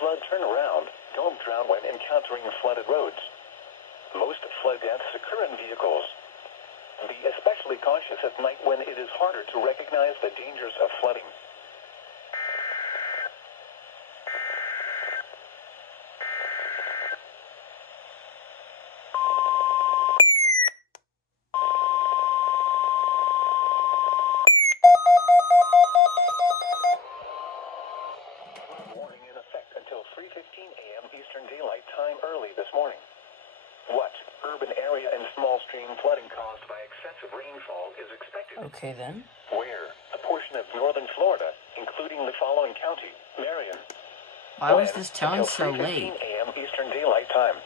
Flood turnaround. Don't drown when encountering flooded roads. Most flood deaths occur in vehicles. Be especially cautious at night when it is harder to recognize the dangers of flooding. Warning in effect until 3:15 a.m. Eastern Daylight Time early this morning. What urban area and small stream flooding caused by excessive rainfall is expected? Okay, then. Where? A portion of northern Florida, including the following county, Marion. Why was this telling so late? 3:15 a.m. Eastern Daylight Time.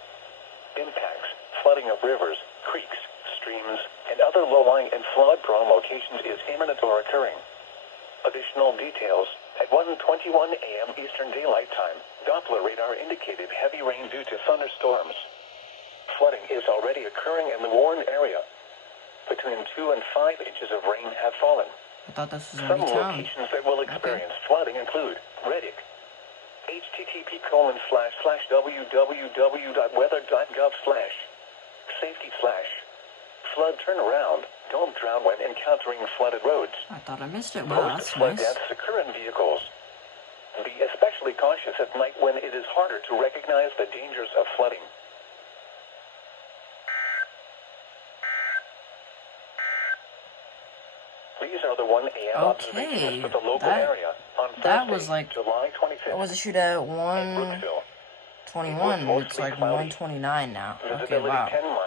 Impacts: flooding of rivers, creeks, streams, and other low-lying and flood-prone locations is imminent or occurring. Additional details: at 1:21 a.m. Eastern Daylight Time, Doppler radar indicated heavy rain due to thunderstorms. Flooding is already occurring in the warned area. Between 2 and 5 inches of rain have fallen. I thought this was Some already town. locations that will experience flooding include Reddick. http://www.weather.gov/safety/flood turnaround. Don't drown when encountering flooded roads. I thought I missed it. Wow, Most that's flood nice. deaths occur in vehicles. Be especially cautious at night when it is harder to recognize the dangers of flooding. These are the 1 a.m. observations for the local area on that Thursday, was like, July 25th. what was issued at Brooksville. 1:21? It's like 1:29 now. Okay, Visibility wow. 10 miles.